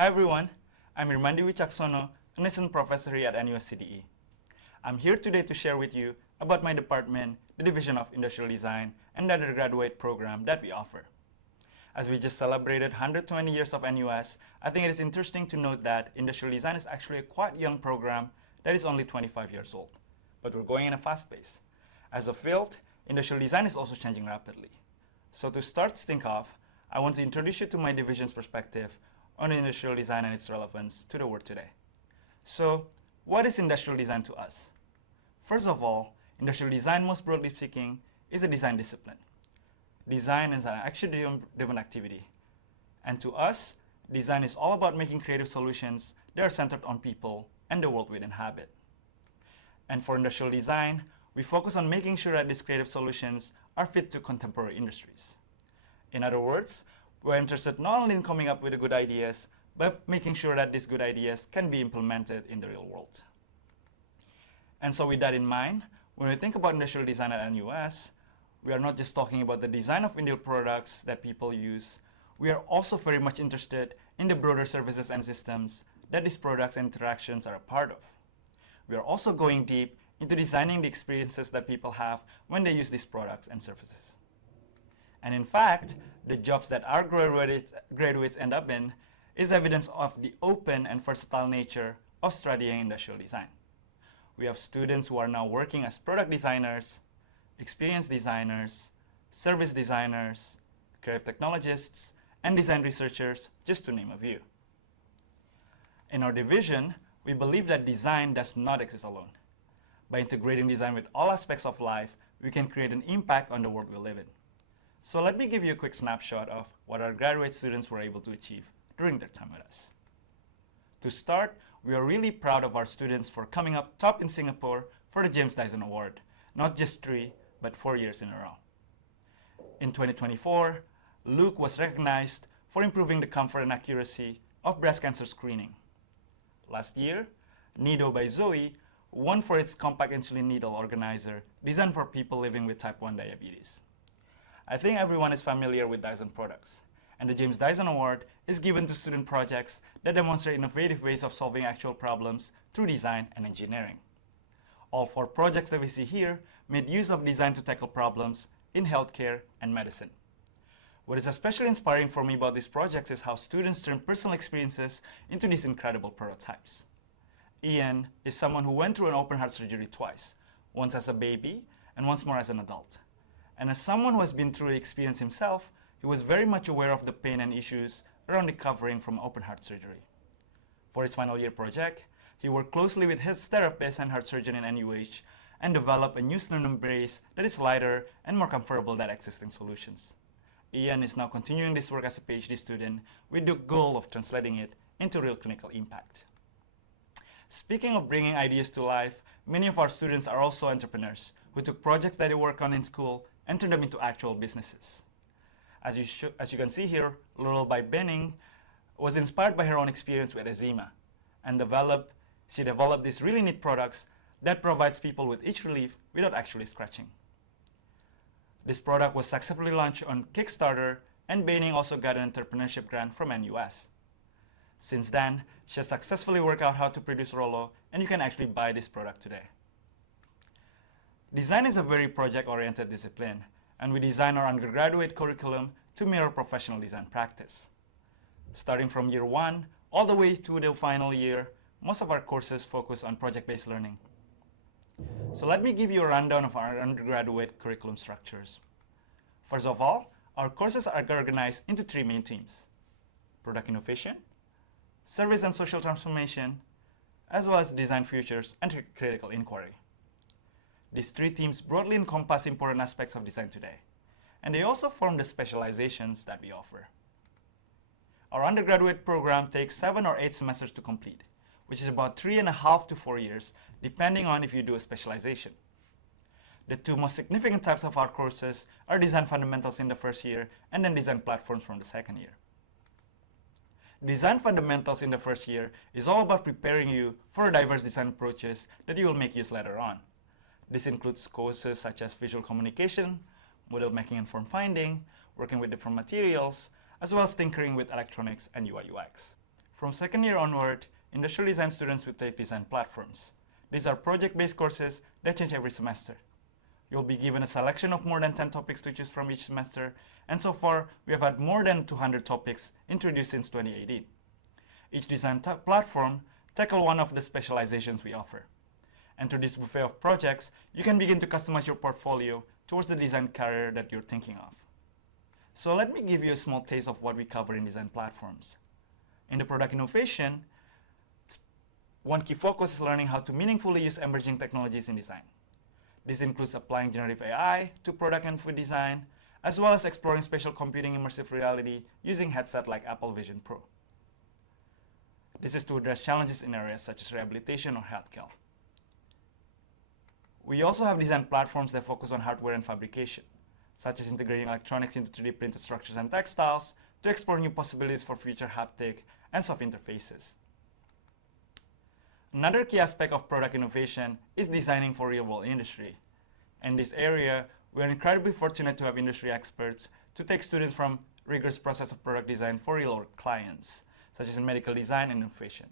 Hi everyone, I'm Irmandy Wicaksono, an assistant professor here at NUS CDE. I'm here today to share with you about my department, the Division of Industrial Design, and the undergraduate program that we offer. As we just celebrated 120 years of NUS, I think it is interesting to note that industrial design is actually a quite young program that is only 25 years old, but we're going in a fast pace. As a field, industrial design is also changing rapidly. So to start things off, I want to introduce you to my division's perspective on industrial design and its relevance to the world today. So, what is industrial design to us? First of all, industrial design, most broadly speaking, is a design discipline. Design is an action-driven activity. And to us, design is all about making creative solutions that are centered on people and the world we inhabit. And for industrial design, we focus on making sure that these creative solutions are fit to contemporary industries. In other words, we're interested not only in coming up with good ideas, but making sure that these good ideas can be implemented in the real world. And so with that in mind, when we think about industrial design at NUS, we are not just talking about the design of industrial products that people use, we are also very much interested in the broader services and systems that these products and interactions are a part of. We are also going deep into designing the experiences that people have when they use these products and services. And in fact, the jobs that our graduates end up in is evidence of the open and versatile nature of studying industrial design. We have students who are now working as product designers, experience designers, service designers, creative technologists, and design researchers, just to name a few. In our division, we believe that design does not exist alone. By integrating design with all aspects of life, we can create an impact on the world we live in. So let me give you a quick snapshot of what our graduate students were able to achieve during their time with us. To start, we are really proud of our students for coming up top in Singapore for the James Dyson Award, not just 3, but 4 years in a row. In 2024, Luke was recognized for improving the comfort and accuracy of breast cancer screening. Last year, Nido by Zoe won for its compact insulin needle organizer designed for people living with type 1 diabetes. I think everyone is familiar with Dyson products, and the James Dyson Award is given to student projects that demonstrate innovative ways of solving actual problems through design and engineering. All 4 projects that we see here made use of design to tackle problems in healthcare and medicine. What is especially inspiring for me about these projects is how students turn personal experiences into these incredible prototypes. Ian is someone who went through an open heart surgery twice, once as a baby and once more as an adult. And as someone who has been through the experience himself, he was very much aware of the pain and issues around recovering from open heart surgery. For his final year project, he worked closely with his therapist and heart surgeon in NUH and developed a new sternum brace that is lighter and more comfortable than existing solutions. Ian is now continuing this work as a PhD student with the goal of translating it into real clinical impact. Speaking of bringing ideas to life, many of our students are also entrepreneurs who took projects that they work on in school and turned them into actual businesses. As you can see here, Laurel by Benning was inspired by her own experience with eczema and she developed these really neat products that provides people with itch relief without actually scratching. This product was successfully launched on Kickstarter, and Benning also got an entrepreneurship grant from NUS. Since then, she has successfully worked out how to produce Rollo, and you can actually buy this product today. Design is a very project-oriented discipline, and we design our undergraduate curriculum to mirror professional design practice. Starting from year 1 all the way to the final year, most of our courses focus on project-based learning. So let me give you a rundown of our undergraduate curriculum structures. First of all, our courses are organized into 3 main themes: product innovation, service and social transformation, as well as design futures and critical inquiry. These 3 themes broadly encompass important aspects of design today, and they also form the specializations that we offer. Our undergraduate program takes 7 or 8 semesters to complete, which is about 3.5 to 4 years, depending on if you do a specialization. The 2 most significant types of our courses are design fundamentals in the first year and then design platforms from the second year. Design fundamentals in the first year is all about preparing you for diverse design approaches that you will make use later on. This includes courses such as visual communication, model making and form finding, working with different materials, as well as tinkering with electronics and UI/UX. From second year onward, industrial design students will take design platforms. These are project-based courses that change every semester. You'll be given a selection of more than 10 topics to choose from each semester, and so far, we have had more than 200 topics introduced since 2018. Each design platform tackles one of the specializations we offer. And through this buffet of projects, you can begin to customize your portfolio towards the design career that you're thinking of. So let me give you a small taste of what we cover in design platforms. In the product innovation, one key focus is learning how to meaningfully use emerging technologies in design. This includes applying generative AI to product and food design, as well as exploring spatial computing immersive reality using headsets like Apple Vision Pro. This is to address challenges in areas such as rehabilitation or healthcare. We also have design platforms that focus on hardware and fabrication, such as integrating electronics into 3D printed structures and textiles to explore new possibilities for future haptic and soft interfaces. Another key aspect of product innovation is designing for real-world industry. In this area, we are incredibly fortunate to have industry experts to take students from rigorous process of product design for real-world clients, such as in medical design and innovation.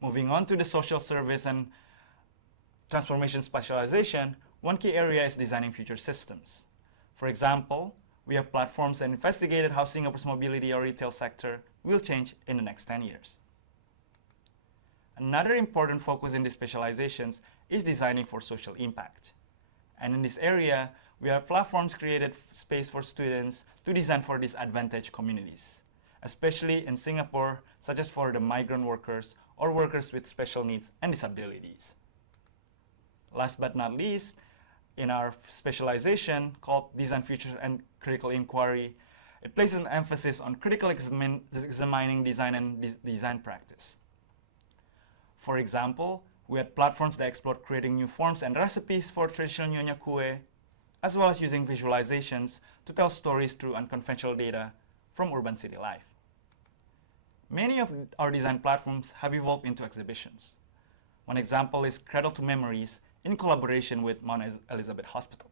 Moving on to the social service and transformation specialization, one key area is designing future systems. For example, we have platforms that investigated how Singapore's mobility or retail sector will change in the next 10 years. Another important focus in these specializations is designing for social impact. And in this area, we have platforms created space for students to design for disadvantaged communities, especially in Singapore, such as for the migrant workers or workers with special needs and disabilities. Last but not least, in our specialization called Design Future and Critical Inquiry, it places an emphasis on critical examining design and design practice. For example, we had platforms that explored creating new forms and recipes for traditional Nyonya Kue, as well as using visualizations to tell stories through unconventional data from urban city life. Many of our design platforms have evolved into exhibitions. One example is Cradle to Memories in collaboration with Mount Elizabeth Hospital,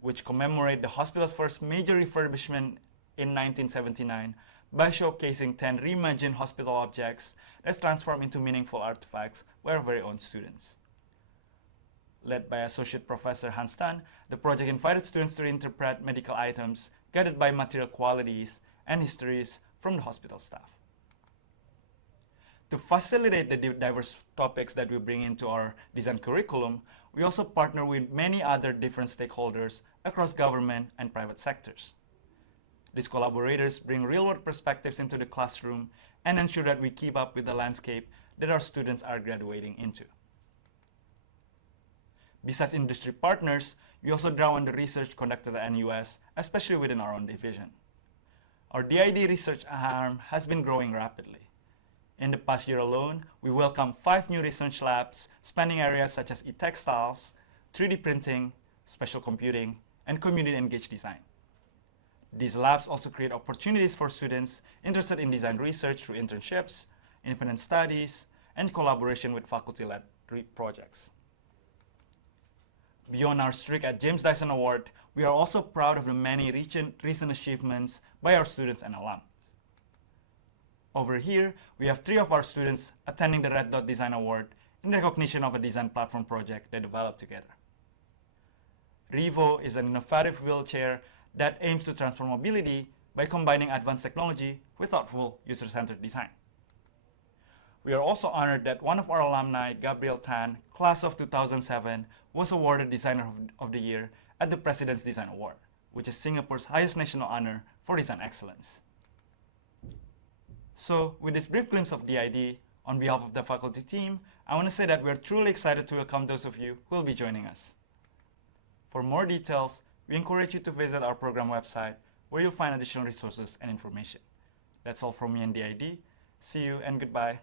which commemorate the hospital's first major refurbishment in 1979 by showcasing 10 reimagined hospital objects that's transformed into meaningful artifacts by our very own students. Led by Associate Professor Hans Tan, the project invited students to interpret medical items guided by material qualities and histories from the hospital staff. To facilitate the diverse topics that we bring into our design curriculum, we also partner with many other different stakeholders across government and private sectors. These collaborators bring real-world perspectives into the classroom and ensure that we keep up with the landscape that our students are graduating into. Besides industry partners, we also draw on the research conducted at NUS, especially within our own division. Our DID research arm has been growing rapidly. In the past year alone, we welcomed 5 new research labs spanning areas such as e-textiles, 3D printing, spatial computing, and community-engaged design. These labs also create opportunities for students interested in design research through internships, independent studies, and collaboration with faculty-led projects. Beyond our Strict at James Dyson Award, we are also proud of the many recent achievements by our students and alum. Over here, we have 3 of our students attending the Red Dot Design Award in recognition of a design platform project they developed together. Revo is an innovative wheelchair that aims to transform mobility by combining advanced technology with thoughtful, user-centered design. We are also honored that one of our alumni, Gabriel Tan, class of 2007, was awarded Designer of the Year at the President's Design Award, which is Singapore's highest national honor for design excellence. So, with this brief glimpse of DID, on behalf of the faculty team, I want to say that we are truly excited to welcome those of you who will be joining us. For more details, we encourage you to visit our program website, where you'll find additional resources and information. That's all from me and DID. See you and goodbye.